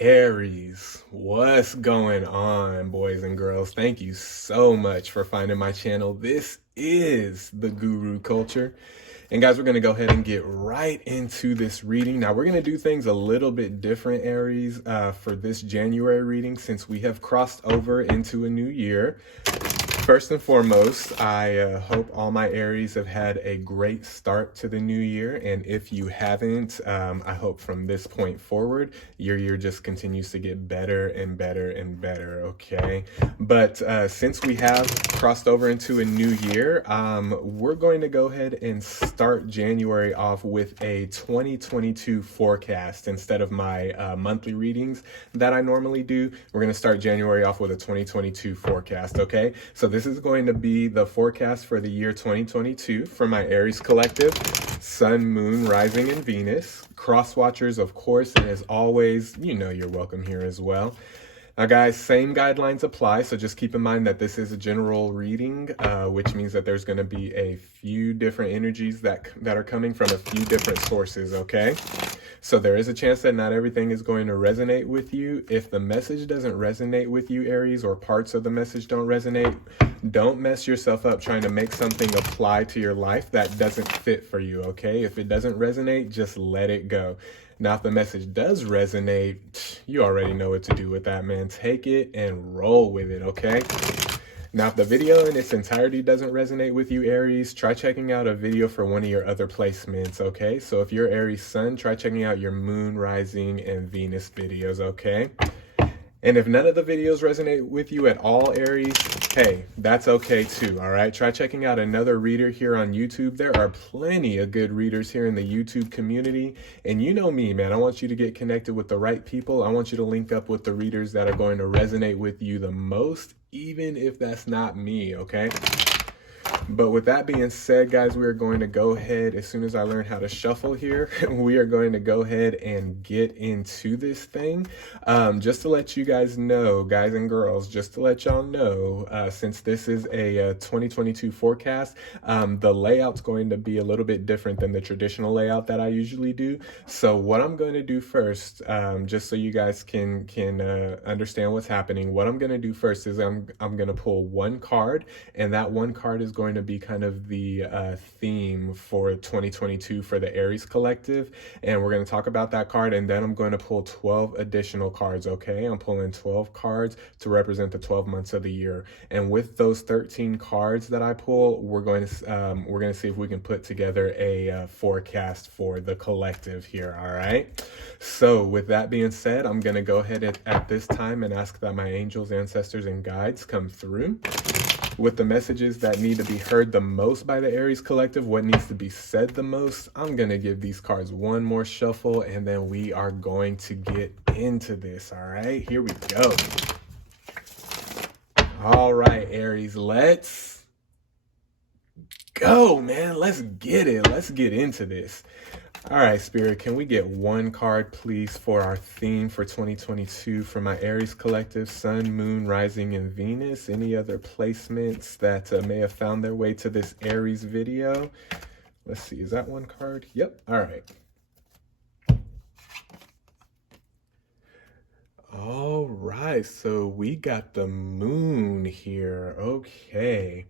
Aries, what's going on, boys and girls? Thank you so much for finding my channel. This is the Guru Culture. And guys, we're going to go ahead and get right into this reading. Now, we're going to do things a little bit different, Aries, for this January reading since we have crossed over into a new year. First and foremost, I hope all my Aries have had a great start to the new year. And if you haven't, I hope from this point forward, your year just continues to get better and better and better, okay? But since we have crossed over into a new year, we're going to go ahead and start January off with a 2022 forecast instead of my monthly readings that I normally do. We're going to start January off with a 2022 forecast, okay? So this is going to be the forecast for the year 2022 for my Aries collective, Sun, Moon, Rising, and Venus. Cross watchers, of course, and as always, you know you're welcome here as well. Now, guys, same guidelines apply, so just keep in mind that this is a general reading, which means that there's going to be a few different energies that are coming from a few different sources, okay? So there is a chance that not everything is going to resonate with you. If the message doesn't resonate with you, Aries, or parts of the message don't resonate, don't mess yourself up trying to make something apply to your life that doesn't fit for you, okay? If it doesn't resonate, just let it go. Now, if the message does resonate, you already know what to do with that, man. Take it and roll with it, okay? Now, if the video in its entirety doesn't resonate with you, Aries, try checking out a video for one of your other placements, okay? So if you're Aries Sun, try checking out your Moon, Rising, and Venus videos, okay? And if none of the videos resonate with you at all, Aries, hey, that's okay too, all right? Try checking out another reader here on YouTube. There are plenty of good readers here in the YouTube community. And you know me, man, I want you to get connected with the right people. I want you to link up with the readers that are going to resonate with you the most, even if that's not me, okay? But with that being said, guys, we are going to go ahead, as soon as I learn how to shuffle here, we are going to go ahead and get into this thing. Just to let you guys know, guys and girls, just to let y'all know, since this is a 2022 forecast, the layout's going to be a little bit different than the traditional layout that I usually do. So what I'm going to do first, just so you guys can understand what's happening, what I'm going to do first is I'm going to pull one card, and that one card is going to be kind of the theme for 2022 for the Aries collective, and we're going to talk about that card, and then I'm going to pull 12 additional cards, okay? I'm pulling 12 cards to represent the 12 months of the year, and with those 13 cards that I pull, we're going to see if we can put together a forecast for the collective here, all right? So with that being said, I'm going to go ahead at this time and ask that my angels, ancestors, and guides come through with the messages that need to be heard the most by the Aries collective, what needs to be said the most. I'm going to give these cards one more shuffle, and then we are going to get into this, all right? Here we go. All right, Aries, let's go, man. Let's get it. Let's get into this. All right, Spirit, can we get one card, please, for our theme for 2022 for my Aries collective, Sun, Moon, Rising, and Venus? Any other placements that may have found their way to this Aries video? Let's see, is that one card? Yep, all right. All right, so we got the Moon here. Okay.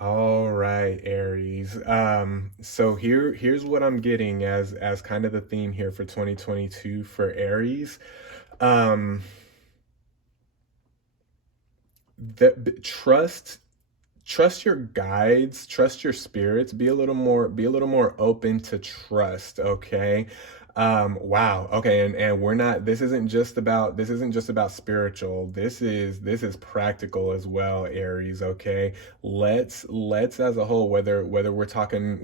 All right, Aries. So here's what I'm getting as kind of the theme here for 2022 for Aries. Trust your guides, trust your spirits, be a little more open to trust, okay? Wow. Okay, and we're not, this isn't just about spiritual. This is practical as well, Aries, okay? Let's as a whole, whether we're talking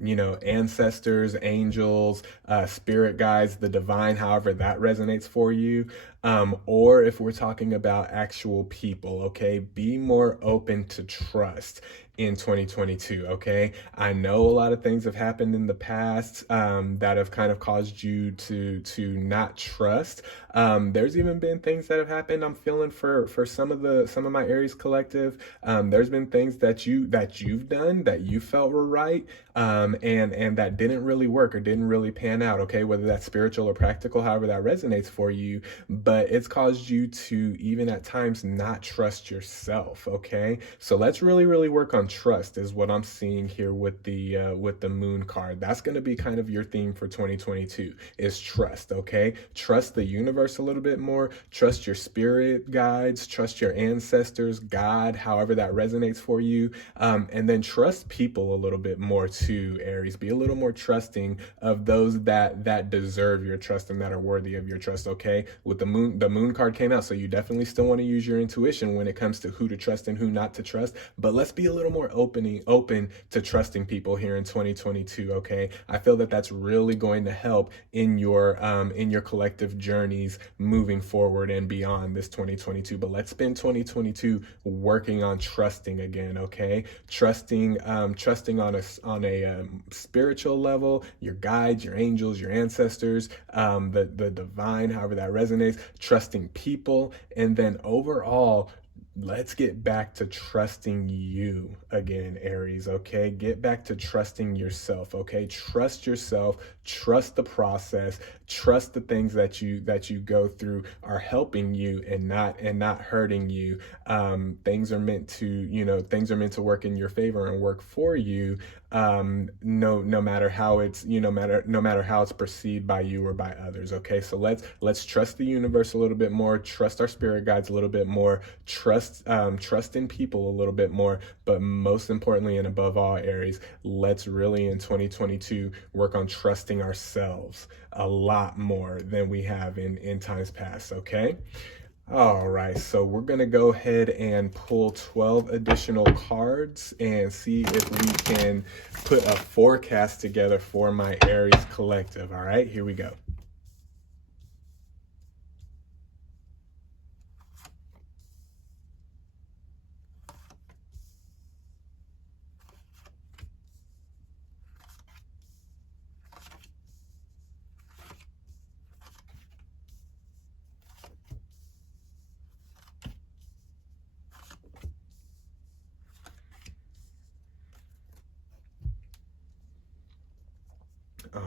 you know, ancestors, angels, spirit guides, the divine, however that resonates for you, or if we're talking about actual people, okay? Be more open to trust. in 2022. Okay, I know a lot of things have happened in the past that have kind of caused you to not trust. There's even been things that have happened. I'm feeling for some of my Aries collective. There's been things that you've done that you felt were right, and that didn't really work or didn't really pan out. Okay, whether that's spiritual or practical, however that resonates for you, but it's caused you to even at times not trust yourself. Okay, so let's really work on trust is what I'm seeing here with the moon card. That's going to be kind of your theme for 2022 is trust. Okay, trust the universe a little bit more, trust your spirit guides, trust your ancestors, God, however that resonates for you, and then trust people a little bit more too. Aries, be a little more trusting of those that deserve your trust and that are worthy of your trust. Okay, with the moon card came out, so you definitely still want to use your intuition when it comes to who to trust and who not to trust, but let's be a little more open to trusting people here in 2022. Okay, I feel that that's really going to help in your collective journeys moving forward and beyond this 2022. But let's spend 2022 working on trusting again. Okay, trusting on a spiritual level, your guides, your angels, your ancestors, the divine, however that resonates, trusting people, and then overall, let's get back to trusting you again, Aries. Okay, get back to trusting yourself. Okay, trust yourself, trust the process, trust the things that you go through are helping you and not hurting you. Things are meant to, things are meant to work in your favor and work for you. No matter how it's, no matter how it's perceived by you or by others. Okay, so let's trust the universe a little bit more, trust our spirit guides a little bit more, trust in people a little bit more, but most importantly and above all, Aries, let's really in 2022 work on trusting ourselves a lot more than we have in times past. Okay. All right, so we're going to go ahead and pull 12 additional cards and see if we can put a forecast together for my Aries collective. All right, here we go.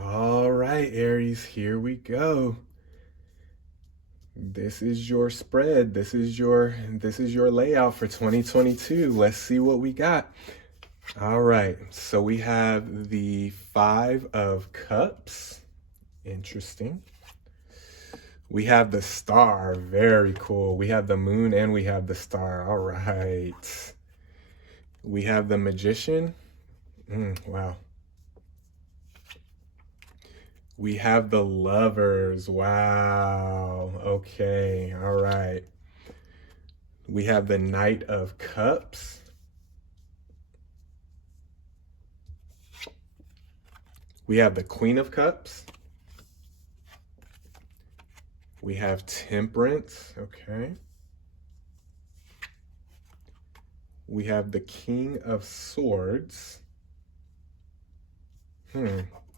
All right, Aries, here we go. This is your spread. This is your layout for 2022. Let's see what we got. All right, so we have the 5 of Cups. Interesting. We have the Star. Very cool. We have the Moon and we have the Star. All right. We have the Magician. Wow. We have the Lovers. Wow. Okay. All right. We have the Knight of Cups. We have the Queen of Cups. We have Temperance. Okay. We have the King of Swords.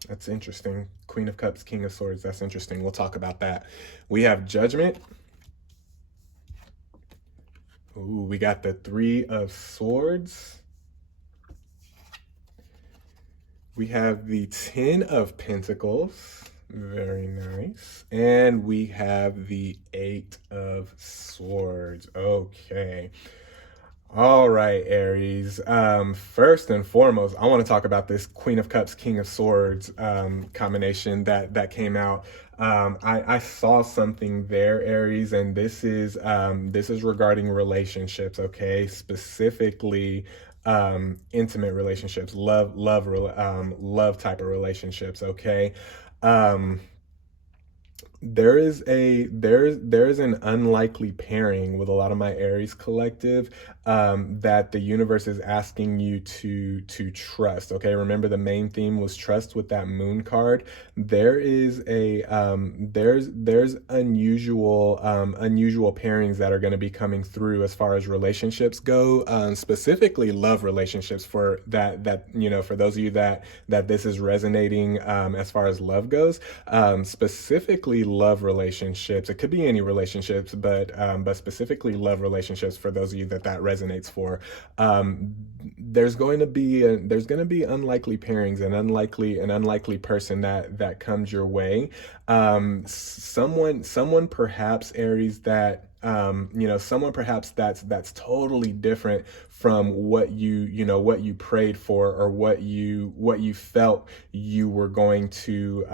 That's interesting. Queen of Cups, King of Swords. That's interesting. We'll talk about that. We have Judgment. Ooh, we got the 3 of Swords. We have the 10 of Pentacles. Very nice. And we have the 8 of Swords. Okay. All right, Aries. First and foremost, I want to talk about this Queen of Cups, King of Swords combination that came out. I saw something there, Aries, and this is regarding relationships. Okay, specifically intimate relationships, love type of relationships. Okay. There is an unlikely pairing with a lot of my Aries collective. that the universe is asking you to trust. Okay, remember the main theme was trust with that moon card. There is a there's unusual pairings that are going to be coming through as far as relationships go, specifically love relationships. For that for those of you that this is resonating, as far as love goes, specifically love relationships. It could be any relationships, but specifically love relationships. For those of you that resonates for, there's going to be unlikely pairings, and an unlikely person that comes your way. Someone perhaps, Aries, that someone perhaps that's totally different from what you prayed for, or what you felt you were going to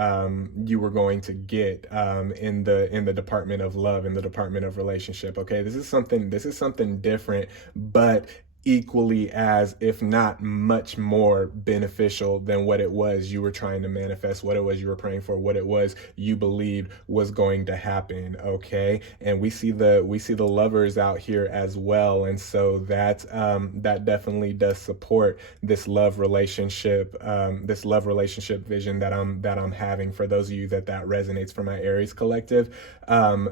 get, in the department of love, in the department of relationship. Okay, this is something different, but equally as, if not much more beneficial than what it was you were trying to manifest, what it was you were praying for, what it was you believed was going to happen. Okay, and we see the lovers out here as well, and so that definitely does support this love relationship, vision that I'm having. For those of you that resonates, for my Aries collective,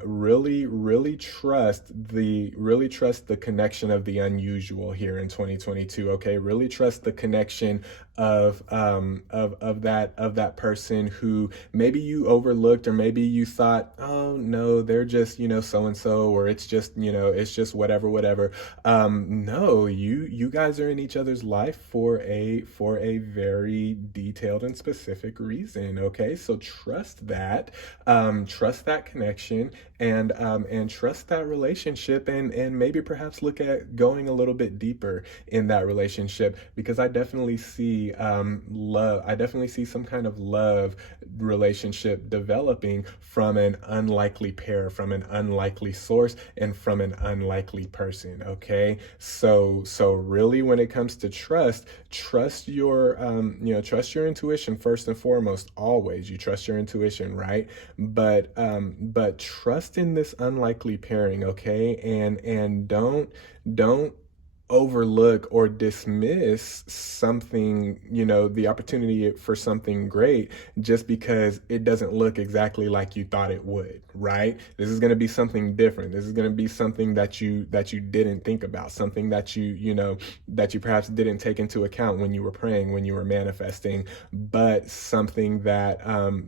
really trust the connection of the unusual here in 2022. Okay, really trust the connection of that person who maybe you overlooked, or maybe you thought, oh no, they're just so and so, or it's just whatever. No, you guys are in each other's life for a very detailed and specific reason. Okay, so trust that connection, and trust that relationship, and maybe perhaps look at going a little bit deeper in that relationship, because I definitely see love. I definitely see some kind of love relationship developing from an unlikely pair, from an unlikely source, and from an unlikely person. Okay, so really, when it comes to trust your trust your intuition first and foremost. Always, you trust your intuition, right? But trust in this unlikely pairing. Okay, and don't overlook or dismiss something, the opportunity for something great, just because it doesn't look exactly like you thought it would, right? This is going to be something different. This is going to be something that you didn't think about, something that that you perhaps didn't take into account when you were praying, when you were manifesting, but something that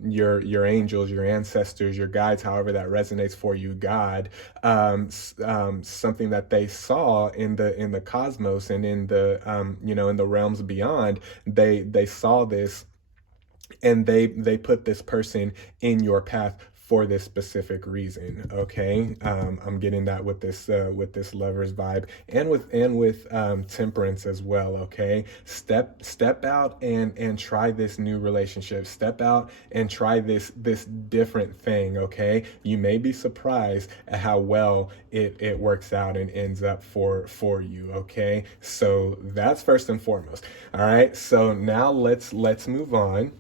your angels, your ancestors, your guides, however that resonates for you, God, something that they saw in the cosmos, and in the in the realms beyond. They saw this, and they put this person in your path for this specific reason. Okay, I'm getting that with this lovers vibe, and with temperance as well. Okay, step out and try this new relationship. Step out and try this different thing. Okay, you may be surprised at how well it works out and ends up for you. Okay, so that's first and foremost. All right, so now let's move on,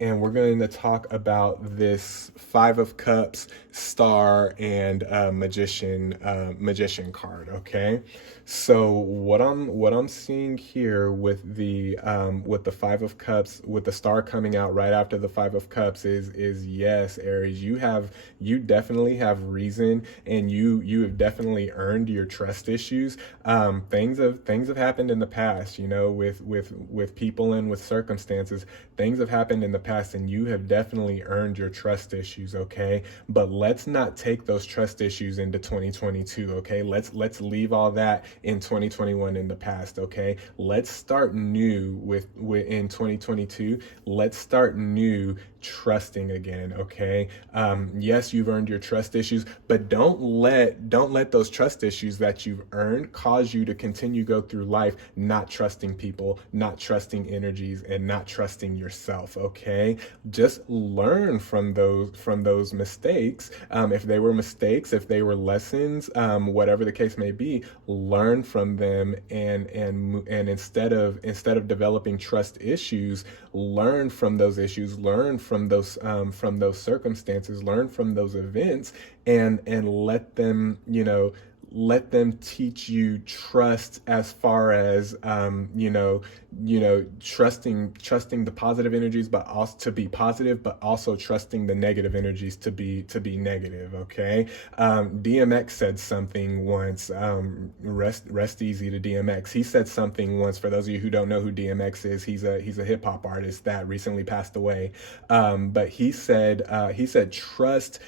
and we're going to talk about this Five of Cups, Star, and Magician card. Okay, so what I'm seeing here with the Five of Cups, with the Star coming out right after the Five of Cups, is yes, Aries, you definitely have reason, and you have definitely earned your trust issues. Things have happened in the past, with people and with circumstances. Things have happened in the past, and you have definitely earned your trust issues. Okay, but let's not take those trust issues into 2022. Okay, let's leave all that in 2021 in the past. Okay, let's start new with in 2022. Let's start new trusting again. Okay, yes, you've earned your trust issues, but don't let those trust issues that you've earned cause you to continue go through life not trusting people, not trusting energies, and not trusting yourself. Okay, just learn from those mistakes. If they were mistakes, if they were lessons, whatever the case may be, learn from them, and instead of developing trust issues, learn from those issues, learn from those circumstances, learn from those events, and let them teach you trust as far as trusting the positive energies, but also to be positive, but also trusting the negative energies to be negative. Okay. DMX said something once. Rest easy to DMX. He said something once. For those of you who don't know who DMX is, he's a hip hop artist that recently passed away. But he said trust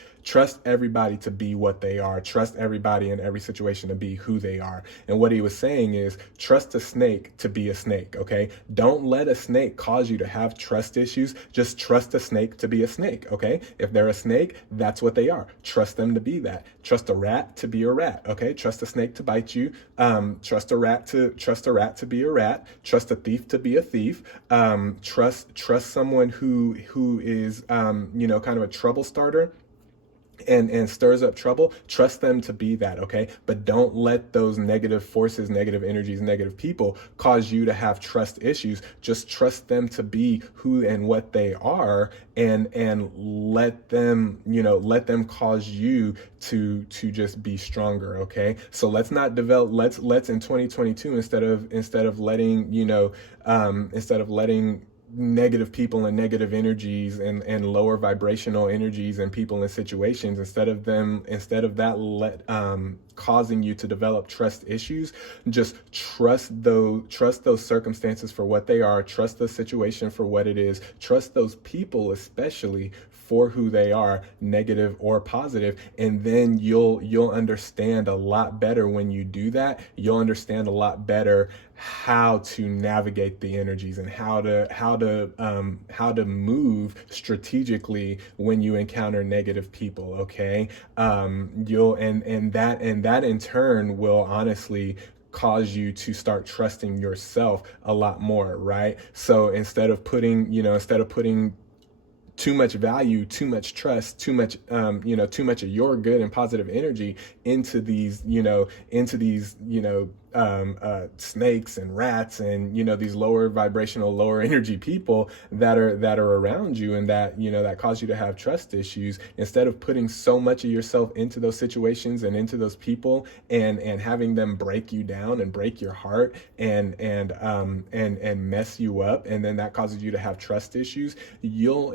everybody to be what they are. Trust everybody in every situation to be who they are. And what he was saying is trust a snake to be a snake, okay? Don't let a snake cause you to have trust issues. Just trust a snake to be a snake, okay? If they're a snake, that's what they are. Trust them to be that. Trust a rat to be a rat, okay? Trust a snake to bite you. Trust a rat to be a rat. Trust a thief to be a thief. Trust someone who is kind of a trouble starter and stirs up trouble. Trust them to be that, okay? But don't let those negative forces, negative energies, negative people cause you to have trust issues. Just trust them to be who and what they are, and let them cause you to just be stronger, okay? So let's not develop, let's in 2022, instead of letting negative people and negative energies and lower vibrational energies and people and situations, instead of that causing you to develop trust issues, just trust those circumstances for what they are. Trust the situation for what it is. Trust those people especially for who they are, negative or positive. And then you'll understand a lot better when you do that. You'll understand a lot better how to navigate the energies and how to move strategically when you encounter negative people. Okay. That in turn will honestly cause you to start trusting yourself a lot more, right? So instead of putting too much value, too much trust, too much of your good and positive energy into these snakes and rats and these lower vibrational, lower energy people that are around you, and that cause you to have trust issues. Instead of putting so much of yourself into those situations and into those people and having them break you down and break your heart and mess you up, and then that causes you to have trust issues, you'll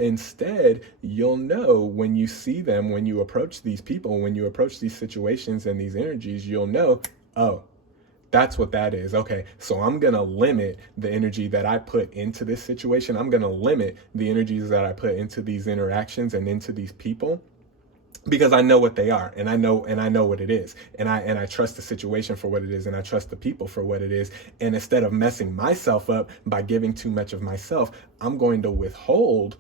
know when you see them, when you approach these people, when you approach these situations and these energies, you'll know, oh, that's what that is. Okay, so I'm going to limit the energy that I put into this situation. I'm going to limit the energies that I put into these interactions and into these people, because I know what they are, and I know what it is, and I trust the situation for what it is, and I trust the people for what it is. And instead of messing myself up by giving too much of myself, I'm going to withhold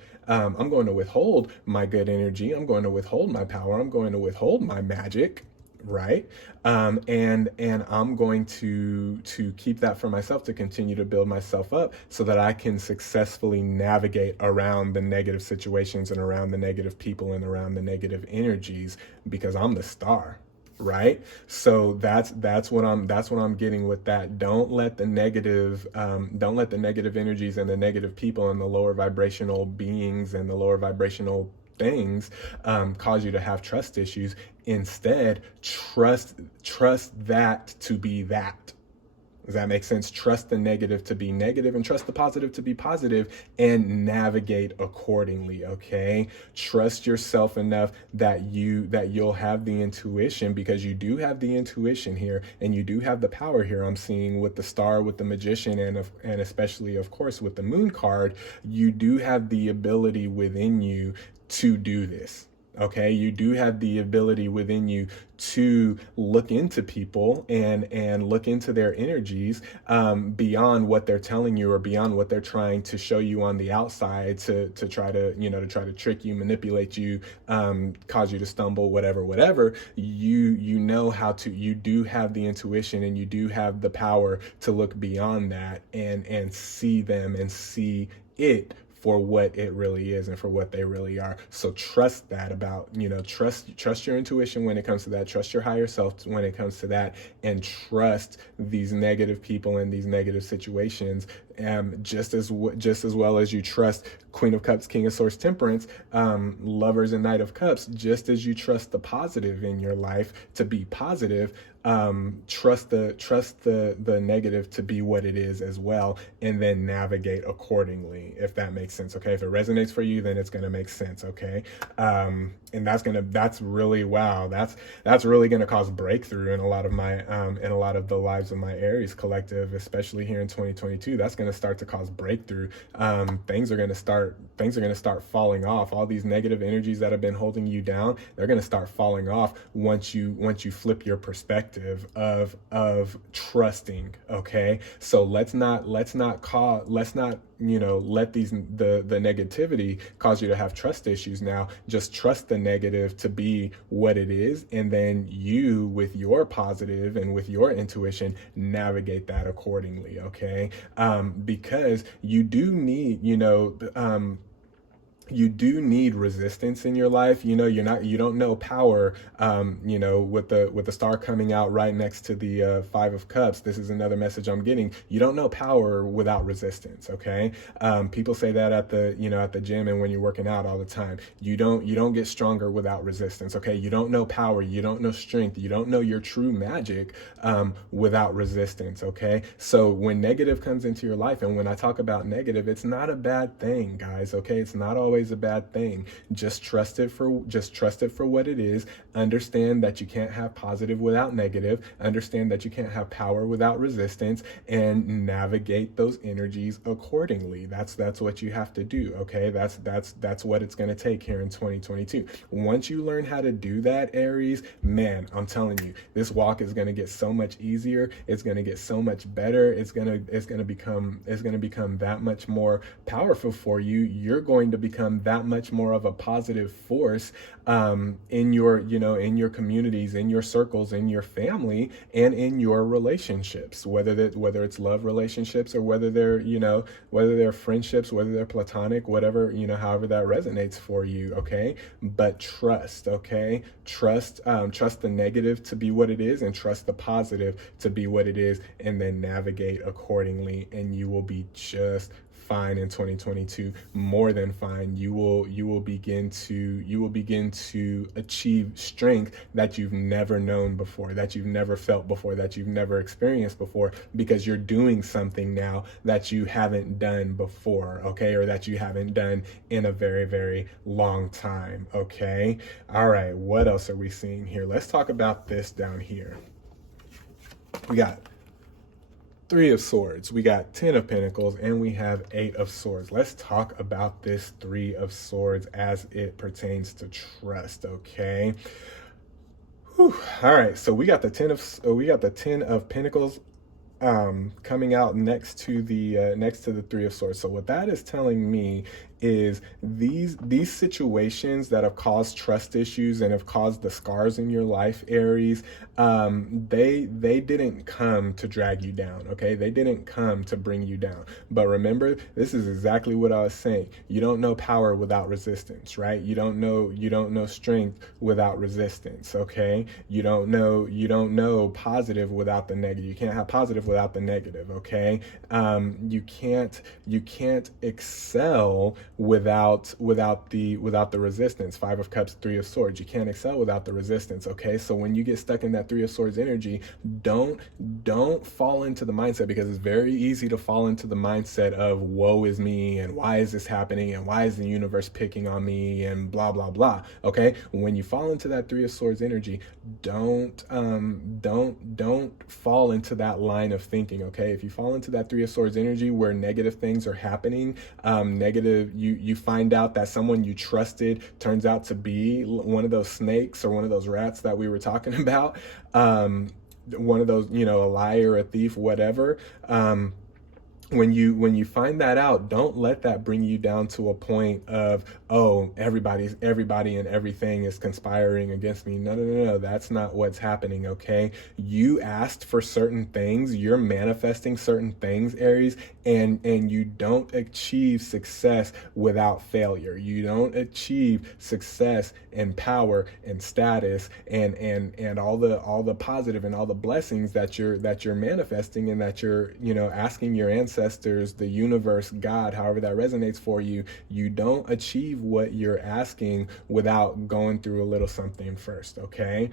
my good energy. I'm going to withhold my power. I'm going to withhold my magic, right? And I'm going to keep that for myself, to continue to build myself up so that I can successfully navigate around the negative situations and around the negative people and around the negative energies, because I'm the star, right? So that's what I'm getting with that. Don't let the negative energies and the negative people and the lower vibrational beings and the lower vibrational things cause you to have trust issues. Instead, trust that to be that. Does that make sense? Trust the negative to be negative and trust the positive to be positive, and navigate accordingly, okay? Trust yourself enough that you'll have the intuition, because you do have the intuition here and you do have the power here. I'm seeing with the star, with the magician, and especially, of course, with the moon card, you do have the ability within you to do this. Okay, you do have the ability within you to look into people and look into their energies beyond what they're telling you, or beyond what they're trying to show you on the outside to try to trick you, manipulate you, cause you to stumble, whatever. You know how to. You do have the intuition, and you do have the power to look beyond that and see them and see it for what it really is and for what they really are. So trust that trust your intuition when it comes to that, trust your higher self when it comes to that, and trust these negative people and these negative situations just as well as you trust Queen of Cups, King of Swords, Temperance, Lovers, and Knight of Cups, just as you trust the positive in your life to be positive, trust the negative to be what it is as well, and then navigate accordingly, if that makes sense. Okay, if it resonates for you, then it's going to make sense. Okay, and that's really, wow, that's really going to cause breakthrough in a lot of the lives of my Aries collective, especially here in 2022. That's going to start to cause breakthrough. Things are going to start falling off. All these negative energies that have been holding you down, they're going to start falling off once you flip your perspective of trusting. Okay, so let's not let the negativity cause you to have trust issues. Now just trust the negative to be what it is, and then you, with your positive and with your intuition, navigate that accordingly. Okay, because you do need, you do need resistance in your life. You don't know power, with the star coming out right next to the Five of Cups. This is another message I'm getting. You don't know power without resistance. Okay. People say that at the gym and when you're working out all the time. You don't get stronger without resistance. Okay. You don't know power. You don't know strength. You don't know your true magic, without resistance. Okay. So when negative comes into your life, and when I talk about negative, it's not a bad thing, guys. Okay. It's not always a bad thing. Just trust it for what it is. Understand that you can't have positive without negative. Understand that you can't have power without resistance, and navigate those energies accordingly. That's what you have to do. Okay, that's what it's going to take here in 2022. Once you learn how to do that, Aries, man, I'm telling you, this walk is going to get so much easier. It's going to get so much better. It's going to become that much more powerful for you. You're going to become that much more of a positive force, in your communities, in your circles, in your family, and in your relationships, whether it's love relationships, or whether they're friendships, whether they're platonic, whatever, however that resonates for you. Okay, but trust. Okay, trust the negative to be what it is, and trust the positive to be what it is, and then navigate accordingly, and you will be just fine in 2022. More than fine. You will begin to achieve strength that you've never known before, that you've never felt before, that you've never experienced before, because you're doing something now that you haven't done before. Okay, or that you haven't done in a very, very long time. Okay, all right, what else are we seeing here? Let's talk about this down here. We got Three of Swords, we got 10 of Pentacles, and we have 8 of Swords. Let's talk about this 3 of Swords as it pertains to trust. Okay. Whew. All right. So we got the 10 of Pentacles coming out next to the 3 of Swords. So what that is telling me is these situations that have caused trust issues and have caused the scars in your life, Aries, they didn't come to drag you down. Okay, they didn't come to bring you down. But remember, this is exactly what I was saying. You don't know power without resistance, right? You don't know strength without resistance. Okay, you don't know positive without the negative. You can't have positive without the negative. Okay, you can't excel without the resistance. 5 of Cups, 3 of Swords. You can't excel without the resistance. Okay, so when you get stuck in that 3 of Swords energy, don't fall into the mindset, because it's very easy to fall into the mindset of woe is me, and why is this happening, and why is the universe picking on me, and blah blah blah. Okay, when you fall into that 3 of Swords energy, don't fall into that line of thinking. Okay, if you fall into that 3 of Swords energy where negative things are happening, you find out that someone you trusted turns out to be one of those snakes or one of those rats that we were talking about, one of those, a liar, a thief, whatever. When you find that out, don't let that bring you down to a point of, oh, everybody and everything is conspiring against me. No, that's not what's happening. Okay, you asked for certain things, you're manifesting certain things, Aries, and you don't achieve success without failure. You don't achieve success and power and status and all the positive and all the blessings that you're manifesting, and that you're asking your ancestors ancestors, the universe, God, however that resonates for you, you don't achieve what you're asking without going through a little something first, okay?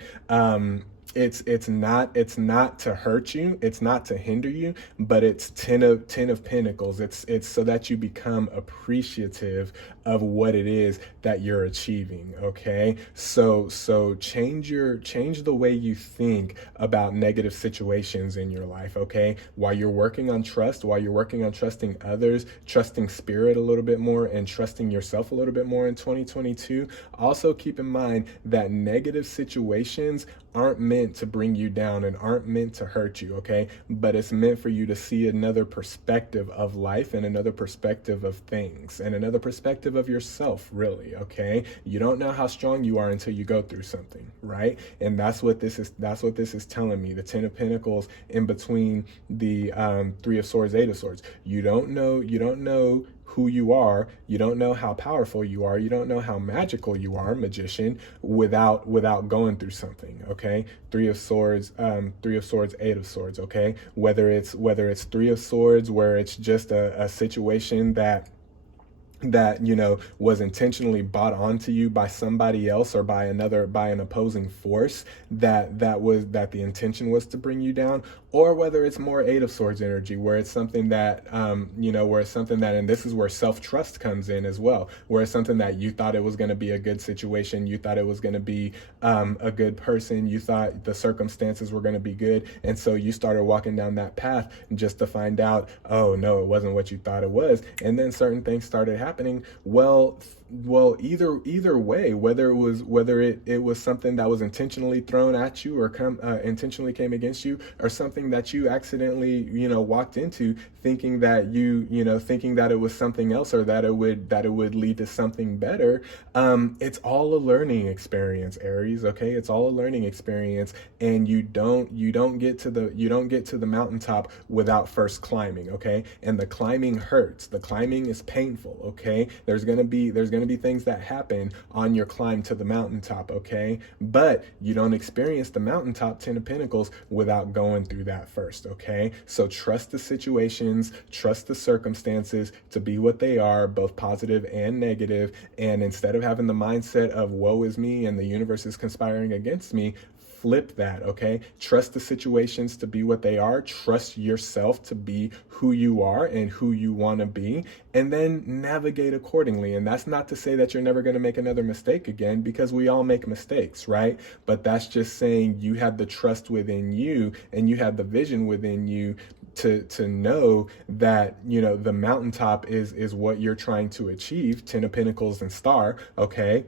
It's not to hurt you, it's not to hinder you, but it's ten of pentacles. It's so that you become appreciative of what it is that you're achieving, okay? So change the way you think about negative situations in your life, okay? While you're working on trust, while you're working on trusting others, trusting spirit a little bit more, and trusting yourself a little bit more in 2022, also keep in mind that negative situations aren't meant to bring you down and aren't meant to hurt you, okay? But it's meant for you to see another perspective of life and another perspective of things and another perspective of yourself, really, okay? You don't know how strong you are until you go through something, right? And that's what this is telling me. The Ten of Pentacles in between the Three of Swords, Eight of Swords. You don't know who you are, you don't know how powerful you are, you don't know how magical you are, magician, without going through something, okay? Three of Swords, Eight of Swords, okay? Whether it's Three of Swords where it's just a situation that was intentionally bought onto you by somebody else or by an opposing force that the intention was to bring you down, or whether it's more Eight of Swords energy where it's something that and this is where self-trust comes in as well, where it's something that you thought it was going to be a good situation, you thought it was going to be a good person, you thought the circumstances were going to be good, and so you started walking down that path just to find out, oh no, it wasn't what you thought it was, and then certain things started happening. Well, either way, whether it was something that was intentionally thrown at you or intentionally came against you, or something that you accidentally walked into thinking that thinking that it was something else, or that it would lead to something better. It's all a learning experience, Aries, okay? It's all a learning experience, and you don't get to the mountaintop without first climbing, okay? And the climbing hurts, the climbing is painful, okay? There's gonna be things that happen on your climb to the mountaintop, okay? But you don't experience the mountaintop, Ten of Pentacles, without going through that first, okay? So trust the situations, trust the circumstances to be what they are, both positive and negative, and instead of having the mindset of woe is me and the universe is conspiring against me, flip that, okay? Trust the situations to be what they are. Trust yourself to be who you are and who you want to be, and then navigate accordingly. And that's not to say that you're never going to make another mistake again, because we all make mistakes, right? But that's just saying you have the trust within you and you have the vision within you to know that the mountaintop is what you're trying to achieve. Ten of Pentacles and Star, okay?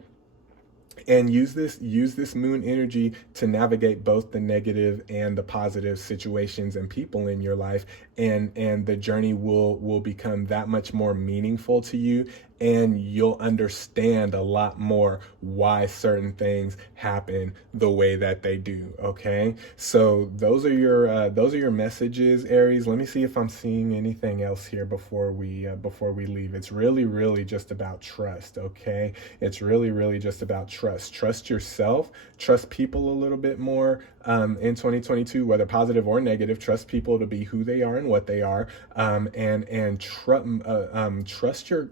And use this moon energy to navigate both the negative and the positive situations and people in your life, and the journey will become that much more meaningful to you, and you'll understand a lot more why certain things happen the way that they do, okay? So those are your messages, Aries. Let me see if I'm seeing anything else here before we leave. It's really just about trust, okay? It's really just about trust. Trust yourself, trust people a little bit more in 2022, whether positive or negative. Trust people to be who they are and what they are, and trust your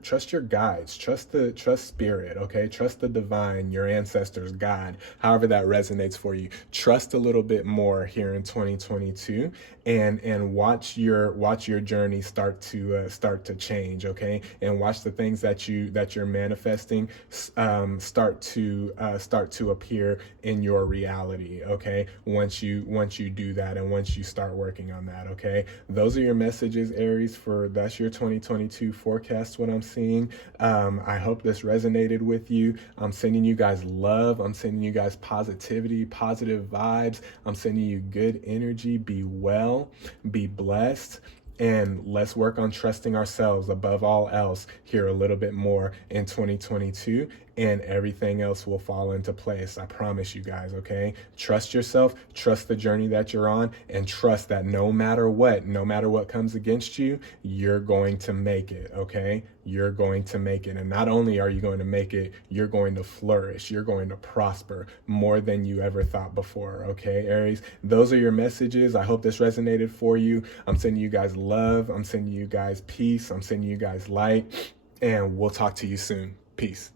guides, trust spirit, okay? Trust the divine, your ancestors, God, however that resonates for you. Trust a little bit more here in 2022, and watch your journey start to change, okay? And watch the things that you're manifesting start to appear in your reality, okay? Once you do that, and once you start working on that, okay? Those are your messages, Aries, that's your 2022 forecast, what I'm seeing. I hope this resonated with you. I'm sending you guys love. I'm sending you guys positivity, positive vibes. I'm sending you good energy. Be well, be blessed, and let's work on trusting ourselves above all else here a little bit more in 2022. and everything else will fall into place. I promise you guys, okay? Trust yourself, trust the journey that you're on, and trust that no matter what comes against you, you're going to make it, okay? You're going to make it. And not only are you going to make it, you're going to flourish. You're going to prosper more than you ever thought before, okay, Aries? Those are your messages. I hope this resonated for you. I'm sending you guys love. I'm sending you guys peace. I'm sending you guys light. And we'll talk to you soon. Peace.